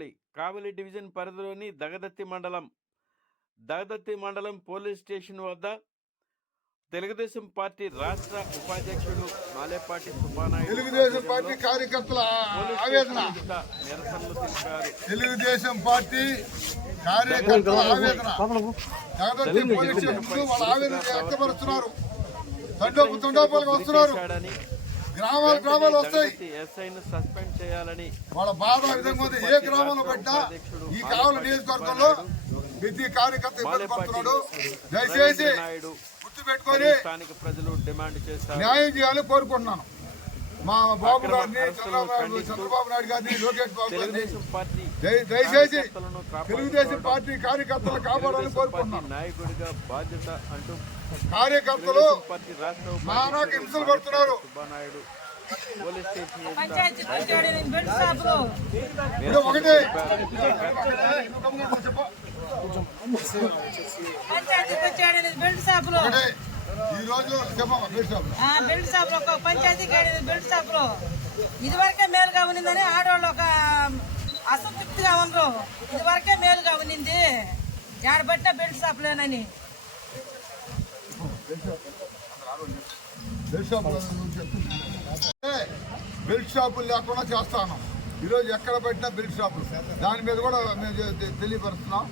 కావలి కావలి division పరిధిలోని దగదత్తి మండలం దగదత్తి మండలం పోలీస్ స్టేషన్ వద్ద తెలుగుదేశం పార్టీ రాష్ట్ర ఉపాధ్యక్షుడు మాలేపాటి సుబ్బానాయుడు తెలుగుదేశం పార్టీ కార్యకర్తల ఆవేదన. నిరసనలు తెలిపారు. తెలుగుదేశం పార్టీ కార్యకర్తల ఆవేదన. జగదత్తి పోలీస్ స్టేషన్ ముందు వాళ్ళ ఆవేదన వ్యక్తపరుస్తున్నారు. తండోపు తండోపాలుగా వస్తున్నారు. గ్రామాలు గ్రామాలు వస్తాయి. సస్పెండ్ చేయాలని వాళ్ళ బాధ విధంగా ఉంది. ఏ గ్రామంలో పెట్టినా ఈ కావల నియోజకవర్గంలో ప్రతి కార్యకర్త ఇబ్బంది పడుతున్నాడు. దయచేసి నాయుడు గుర్తు పెట్టుకొని స్థానిక ప్రజలు డిమాండ్ చేశారు న్యాయం చేయాలని కోరుకుంటున్నాను. మా బాబు గారిని చంద్రబాబు నాయుడు చంద్రబాబు నాయుడు గారిని లోకేష్ బాబు గారిని దయచేసి తెలుగుదేశం పార్టీ కార్యకర్తలు కాపాడాలని కోరుకుంటున్నాను. నాయకుడిగా బాధ్యత అంటూ కార్యకర్తలు ఉపాధ్యక్షుడు హింసలు పడుతున్నారు. పంచాయతీ షాపులు. బెల్ట్ షాప్ ఒక పంచాయతీ గాడి బెల్ట్ షాపులు ఇదివరకే మేలుగా ఉన్నిందని ఆడవాళ్ళు ఒక అసంతృప్తిగా ఉండరు. ఇదివరకే మేలుగా ఉన్నింది. ఏడబట్టిన బెల్ట్ షాప్ బెల్ట్ షాపులు లేకుండా చేస్తాను. ఈరోజు ఎక్కడ పెట్టినా బెల్ట్ షాపులు దాని మీద కూడా మేము తెలియపరుస్తున్నాం.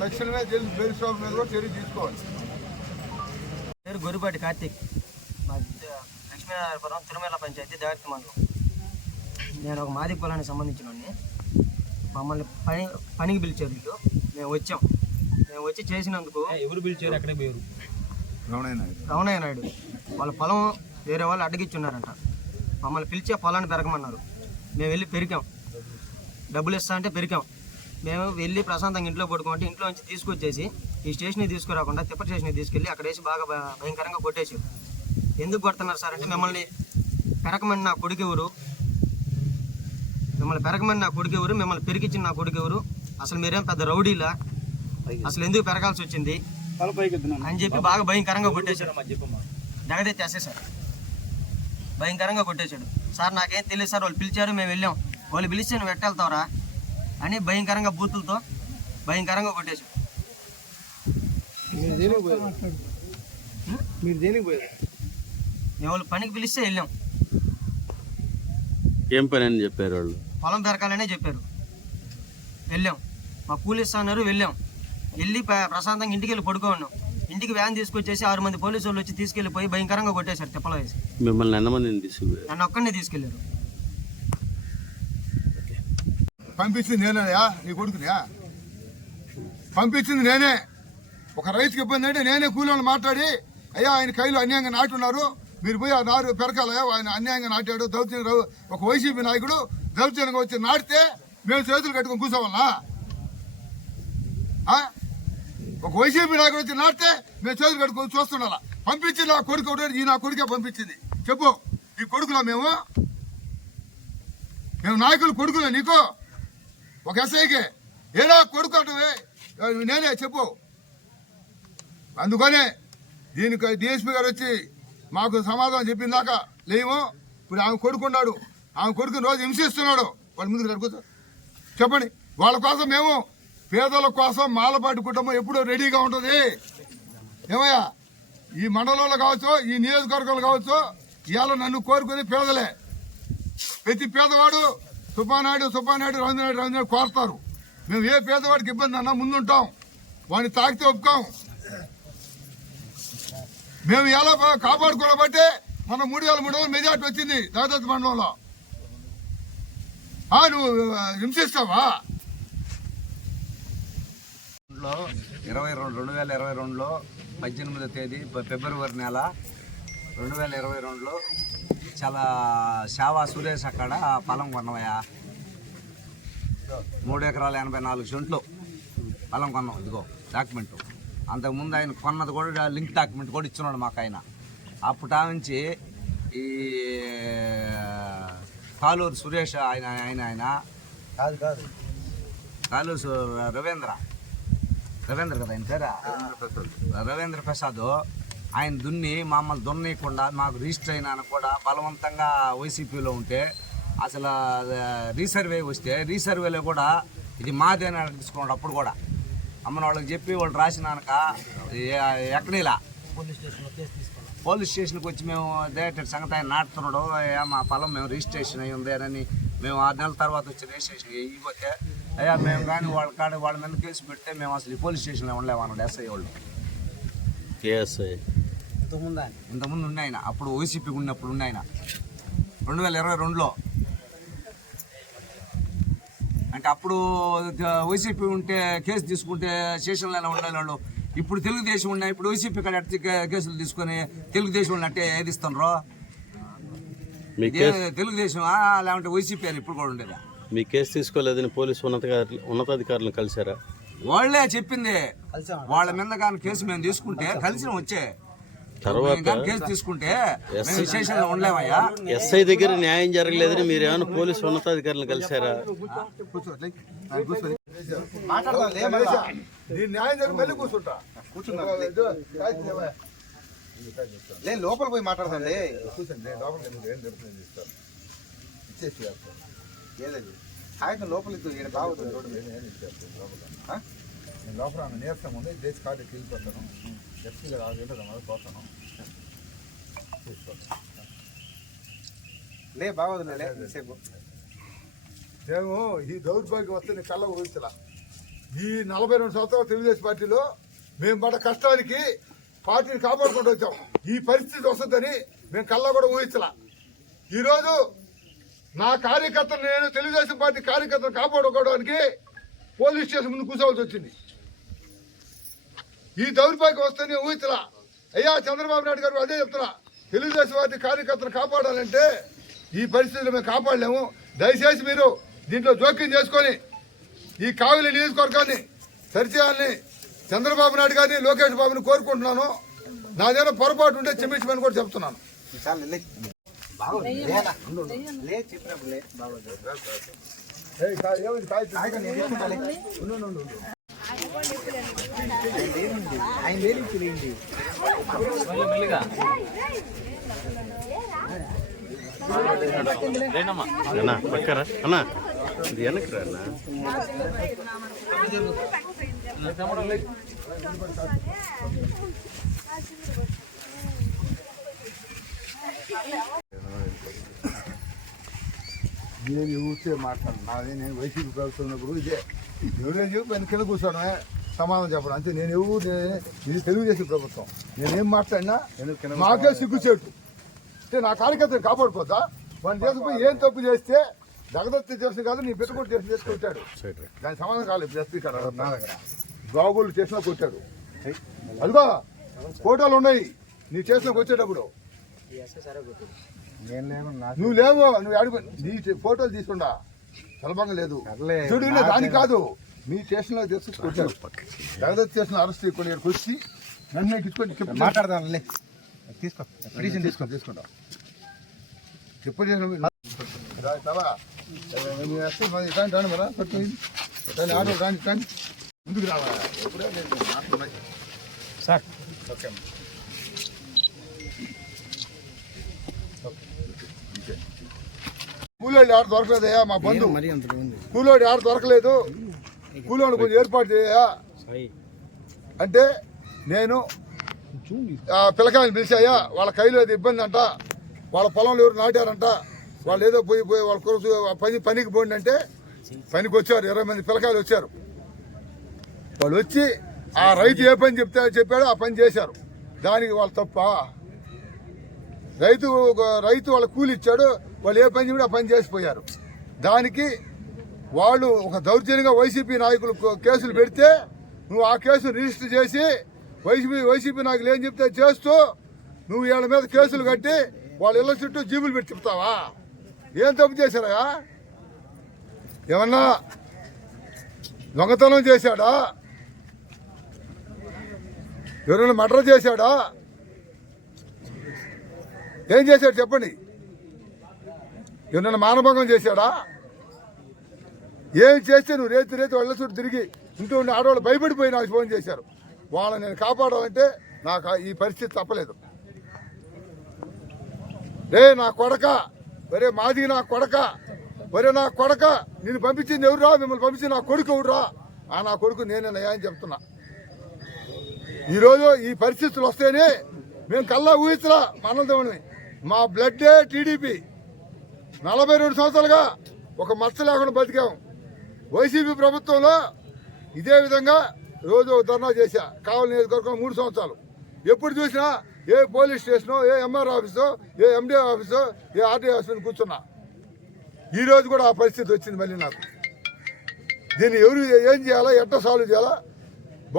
తక్షణమే బెల్ట్ షాప్ మీద కూడా చర్య తీసుకోవాలి. పేరు గొరిపాటి కార్తీక్. మా లక్ష్మీనారాయణపురం తిరుమల పంచాయతీ దేవతి మండలం. నేను ఒక మాది కులానికి సంబంధించిన మమ్మల్ని పని పనికి పిలిచారు వీళ్ళు. మేము వచ్చాం. మేము వచ్చి చేసినందుకు ఎవరు పిలిచారు? అక్కడే పోయారు. రమణయ్య నాయుడు. వాళ్ళ పొలం వేరే వాళ్ళు అడ్డగిచ్చున్నారంట. మమ్మల్ని పిలిచే పొలాన్ని పెరగమన్నారు. మేము వెళ్ళి పెరికాం. డబ్బులు ఇస్తా అంటే పెరికాం. మేము వెళ్ళి ప్రశాంతంగా ఇంట్లో పడుకోమంటే ఇంట్లో నుంచి తీసుకొచ్చేసి ఈ స్టేషన్కి తీసుకురాకుండా తిప్ప స్టేషన్కి తీసుకెళ్ళి అక్కడ వేసి బాగా భయంకరంగా కొట్టేసారు ఎందుకు కొడుతున్నారు సార్ అంటే మిమ్మల్ని పెరకమని నా కొడుకు ఎవరు? మిమ్మల్ని పెరగమని నా కొడుకు ఎవరు? మిమ్మల్ని పెరికిచ్చిన నా కొడుకు ఎవరు? అసలు మీరేం పెద్ద రౌడీలా? అసలు ఎందుకు పెరగాల్సి వచ్చింది? అని చెప్పి బాగా భయంకరంగా కొట్టేశాడు. జగదెత్తి సార్. భయంకరంగా కొట్టేశాడు. సార్ నాకేం తెలియదు సార్ వాళ్ళు పిలిచారు మేము వెళ్ళాం. వాళ్ళు పిలిస్తే నువ్వు ఎట్టెళ్తావురా? అని భయంకరంగా బూతులతో భయంకరంగా కొట్టేశాడు మీరు దేనికి పోయారు? మేము వాళ్ళు పనికి పిలిస్తే వెళ్ళాం. ఏం పని అని చెప్పారు వాళ్ళు? పొలం పెరకాలనే చెప్పారు. వెళ్ళాం. మా కూలి ఇస్తున్నారు వెళ్ళాం. వెళ్ళి ప్రశాంతంగా ఇంటికి వెళ్ళి పడుకో ఉన్నాం ఇంటికి వ్యాన్ తీసుకొచ్చేసి ఆరు మంది పోలీసు వాళ్ళు వచ్చి తీసుకెళ్ళిపోయి భయంకరంగా కొట్టేశారు తిప్పలో వేసి. మిమ్మల్ని ఎంతమందిని తీసుకుపోయారు నన్ను ఒక్కడిని తీసుకెళ్ళారు. పంపించింది నేనయ్యా? నీ కొడుకునియా? పంపించింది నేనే. ఒక రైతుకి ఇబ్బంది అంటే నేనే కూలీలను మాట్లాడి అయ్యా ఆయన కైలు అన్యాయంగా నాటున్నారు. మీరు పోయి ఆ నారు పెరకాలయ్యా ఆయన అన్యాయంగా నాటాడు. దౌత్యం ఒక వైసీపీ నాయకుడు దౌత్యంగా వచ్చి నాటితే మేము చేతులు కట్టుకొని కూర్చోవాలా ఒక వైసీపీ నాయకుడు వచ్చి నాటితే మేము చేతులు కట్టుకొని చూస్తుండాలా పంపించింది ఆ కొడుకు ఒకటే, ఈ నా కొడుకే పంపించింది. చెప్పు. నీ కొడుకులా మేము? మేము నాయకులు కొడుకులే నీకు. ఒక ఎస్ఐకి. ఏడా కొడుకు నేనే చెప్పు. అందుకనే దీనికి డిఎస్పీ గారు వచ్చి మాకు సమాధానం చెప్పిన దాకా లేము. ఇప్పుడు ఆమె కొడుకున్నాడు ఆమె కొడుకుని రోజు హింసిస్తున్నాడు. వాళ్ళ ముందుకు రండి, చెప్పండి. వాళ్ళ కోసం మేము పేదల కోసం మాలపాటి కుటుంబం ఎప్పుడూ రెడీగా ఉంటుంది. ఏమయ్యా? ఈ మండలంలో కావచ్చు ఈ నియోజకవర్గంలో కావచ్చు ఇవాళ నన్ను కోరుకుని పేదలే. ప్రతి పేదవాడు సుబ్బానాయుడు సుబ్బానాయుడు రవీంద్రనాయుడు రవీంద్రనాయుడు కోరుతారు. మేము ఏ పేదవాడికి ఇబ్బంది అన్నా ముందుంటాం. వాడిని తాకితే ఒప్పుకోం. మేము ఎలా కాపాడుకోబట్టే మన మూడు వేల మూడు వందల మెజార్టీ వచ్చింది దాదాపు మండలంలో. ఆ, నువ్వు హింసిస్తావా? ఇరవై రెండు రెండు వేల ఇరవై రెండులో పద్దెనిమిదో తేదీ ఫిబ్రవరి నెల రెండు వేల ఇరవై రెండులో చాలా శావా సురేష్ అక్కడ పొలం కొన్నవయ్యా. మూడు ఎకరాల ఎనభై నాలుగు సెంట్లు పొలం కొన్నాం. ఇదిగో డాక్యుమెంట్ అంతకుముందు ఆయన కొన్నది కూడా లింక్ డాక్యుమెంట్ కూడా ఇచ్చున్నాడు మాకు ఆయన. అప్పటి నుంచి ఈ కాలూరు సురేష్ ఆయన ఆయన ఆయన. కాదు కాదు. కాలూరు రవీంద్ర. రవీంద్ర కదా ఆయన పేరా? రవీంద్ర ప్రసాద్. ఆయన దున్ని మమ్మల్ని దున్నీయకుండా మాకు రిజిస్టర్ అయినా కూడా బలవంతంగా వైసీపీలో ఉంటే అసలు రీసర్వే వస్తే రీసర్వేలో కూడా ఇది మాదేనా తీసుకోండి అప్పుడు కూడా. అమ్మని వాళ్ళకి చెప్పి వాళ్ళు రాసినాక ఎక్కడిలా? పోలీస్ స్టేషన్కి వచ్చి మేము డైరెక్టర్ సంగతి ఆయన నాటుతున్నాడు. అయ్యా మా పొలం మేము రిజిస్ట్రేషన్ అయ్యి ఉంది అని మేము ఆరు నెలల తర్వాత వచ్చి రిజిస్ట్రేషన్ ఇవ్వకపోతే అయ్యా మేము కానీ వాళ్ళ కాడ వాళ్ళ మీద కేసు పెడితే మేము అసలు ఈ పోలీస్ స్టేషన్లో ఉండలేము అన్నాడు ఎస్ఐ వాళ్ళు. కేఎస్ఐ. ఇంతకుముందు ఆయన. అప్పుడు ఓసీపీ ఉన్నప్పుడు ఉన్నాయి ఆయన. రెండు వేల ఇరవై రెండులో. అంటే అప్పుడు వైసీపీ ఉంటే కేసు తీసుకుంటే స్టేషన్లో ఉండాలి వాళ్ళు ఇప్పుడు తెలుగుదేశం ఉన్నాయి ఇప్పుడు వైసీపీ కాడ కేసులు తీసుకొని తెలుగుదేశం అంటే ఏది ఇస్తున్నారు మీ ఇదే కేసు తెలుగుదేశం లేకుంటే వైసీపీ అని ఇప్పుడు కూడా ఉండేదా? మీ కేసు తీసుకోలేదని పోలీసు ఉన్నతాధికారులు ఉన్నతాధికారులను కలిశారా? వాళ్ళే చెప్పింది. వాళ్ళ మీద కానీ కేసు మేము తీసుకుంటే కలిసి వచ్చే. తర్వాత కానీ కేసు తీసుకుంటే ఎస్ఐ దగ్గర న్యాయం జరగలేదని మీరు ఏమైనా పోలీసు ఉన్నతాధికారులను కలిశారా? నేను లోపల పోయి మాట్లాడదండి కూర్చోండి వెళ్ళి ఏం జరుగుతుందో ఇచ్చేసి. ఏదది కాగితం లోపల ఇద్దు, ఈడ బాగుంది రోడ్డు మీద. నేను లోపల. నీరసం ఉంది దేశ కార్డుకి వెళ్ళిపోతాను ఎస్పీ గారు ఆరు గంటల మొదలు పోతాను. లే బాగోదు లే సేపు మేము ఈ దౌర్భాగ్యం వస్తే నేను కళ్ళ ఊహించలా. ఈ నలభై రెండు సంవత్సరాల తెలుగుదేశం పార్టీలో మేము పడ్డ కష్టానికి పార్టీని కాపాడుకుంటూ వచ్చాం. ఈ పరిస్థితి వస్తుందని మేము కళ్ళ కూడా ఊహించలా. ఈరోజు నా కార్యకర్తలు నేను తెలుగుదేశం పార్టీ కార్యకర్తలు కాపాడుకోవడానికి పోలీస్ స్టేషన్ ముందు కూర్చోవలసి వచ్చింది. ఈ దౌర్భాగ్యం వస్తే నేను ఊహించలా. అయ్యా చంద్రబాబు నాయుడు గారు అదే చెప్తున్నా. తెలుగుదేశం పార్టీ కార్యకర్తలు కాపాడాలంటే ఈ పరిస్థితులు మేము కాపాడలేము. దయచేసి మీరు దీంట్లో జోక్యం చేసుకొని ఈ కావిలి నియోజకవర్గాన్ని సరిచేయాలని చంద్రబాబు నాయుడు గారిని లోకేష్ బాబుని కోరుకుంటున్నాను. నా దగ్గర పొరపాటు ఉంటే క్షమించమని కూడా చెప్తున్నాను. ఆయన లేనించి లేండి అన్నా పక్కరా. అన్నా ఇది వెనక్కి రా అన్నా. నేను ఊరికే మాట్లాడు. నాది నేను వైసీపీ ప్రభుత్వం ఉన్నప్పుడు ఇదే. ఎవరేం చెప్పి నేను కింద కూర్చోను సమాధానం చెప్పడం అంతే నేను ఎవరు ఇది తెలుగుదేశం ప్రభుత్వం. నేనేం మాట్లాడినా మాకే సిగ్గుచేటు. అంటే నా కార్యకర్తను కాపాడుకోద్దా వాడిని చేసుకుపోయి ఏం తప్పు చేస్తే జగదత్తి చేసిన కాదు నీ బిడ్డ కూడా చేసి రా. దాని సమాధానం కాలేదు ఇప్పుడు ఎస్పీ గారు. నా దగ్గర. బాగోళ్ళు చేసినా కొట్టాడు. అదిగో ఫోటోలు ఉన్నాయి. నీ చేసినాకు వచ్చేటప్పుడు నువ్వు లేవు నువ్వు అడుగు నీ ఫోటోలు తీసుకుండా సులభంగా లేదు. చూడు దాని కాదు. నీ స్టేషన్లో తీసుకొచ్చారు జగదత్ స్టేషన్ అరెస్ట్ ఇక్కడ ఇక్కడికి వచ్చి నన్ను ఎక్కించుకొని చెప్పు. మాట్లాడదాం లే తీసుకో పిటిషన్ తీసుకో తీసుకో. తీసుకుంటా. చెప్పు మరా పట్టుకుని ఆటో రాండి రాండి ముందుకు సార్. ఓకే కూలోళ్ళు ఆడ దొరకలేదయ్యా మా బంధు. మరీ అంత ఉంది? కూలోడు ఆడ దొరకలేదు. కూలోడు కొంచెం ఏర్పాటు చేయా అంటే నేను ఆ పిల్లకాయలు పిలిచాయా వాళ్ళ కైలో ఏదో ఇబ్బంది అంట. వాళ్ళ పొలంలో ఎవరు నాటారంట. వాళ్ళు ఏదో పోయి పోయి వాళ్ళ కొరకు పని పనికి పోండి అంటే పనికి వచ్చారు. ఇరవై మంది పిల్లకాయలు వచ్చారు. వాళ్ళు వచ్చి ఆ రైతు ఏ పని చెప్తే చెప్పాడో ఆ పని చేశారు. దానికి వాళ్ళు తప్ప. రైతు ఒక- రైతు వాళ్ళ కూలి ఇచ్చాడు. వాళ్ళు ఏ పని కూడా పని చేసిపోయారు. దానికి వాళ్ళు ఒక దౌర్జన్యంగా వైసీపీ నాయకులు కేసులు పెడితే నువ్వు ఆ కేసును రిజిస్టర్ చేసి వైసీపీ వైసీపీ నాయకులు ఏం చెప్తే చేస్తూ నువ్వు వీళ్ళ మీద కేసులు కట్టి వాళ్ళ ఇళ్ళ చుట్టూ జీబులు పెట్టి చెప్తావా? ఏం తప్పు చేశారా? ఏమన్నా దొంగతనం చేశాడా? ఎవరైనా మర్డర్ చేశాడా? ఏం చేశాడు చెప్పండి. ఎవరైనా మానభంగం చేశాడా? ఏం చేస్తే నువ్వు రేతి రేతి వాళ్ళ చుట్టూ తిరిగి ఇంట్లో ఉండి ఆడవాళ్ళు భయపడిపోయి నాకు ఫోన్ చేశారు. వాళ్ళని నేను కాపాడాలంటే నాకు ఈ పరిస్థితి తప్పలేదు. రే నా కొడక! ఒరే మాది నా కొడక! ఒరే నా కొడక! నేను పంపించింది ఎవరురా? మిమ్మల్ని పంపించింది నా కొడుకు ఎవరురా? ఆ నా కొడుకు నేనేనయ్యా అని చెప్తున్నా. ఈరోజు ఈ పరిస్థితులు వస్తేనే మేము కల్లా ఊహించరా మనల్దేమని మా బ్లడ్డే టీడీపీ. నలభై రెండు సంవత్సరాలుగా ఒక మచ్చ లేకుండా బతికాం. వైసీపీ ప్రభుత్వంలో ఇదే విధంగా రోజు ఒక ధర్నా చేశా. కావాలి నియోజకవర్గం మూడు సంవత్సరాలు. ఎప్పుడు చూసినా ఏ పోలీస్ స్టేషను ఏ ఎంఆర్ ఆఫీసో ఏ ఎండిఓ ఆఫీసో ఏ ఆర్టీ ఆఫీస్ కూర్చున్నా. ఈరోజు కూడా ఆ పరిస్థితి వచ్చింది మళ్ళీ నాకు. దీన్ని ఎవరు ఏం చేయాలా ఎట్ట సాల్వ్ చేయాలా?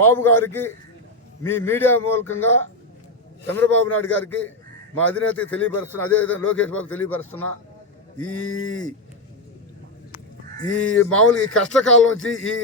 బాబు గారికి మీ మీడియా మూలకంగా చంద్రబాబు నాయుడు గారికి మా అధినేతకి తెలియపరుస్తున్నా అదేవిధంగా లోకేష్ బాబు తెలియపరుస్తున్నా. ఈ ఈ మామూలుగా ఈ కష్టకాలం నుంచి ఈ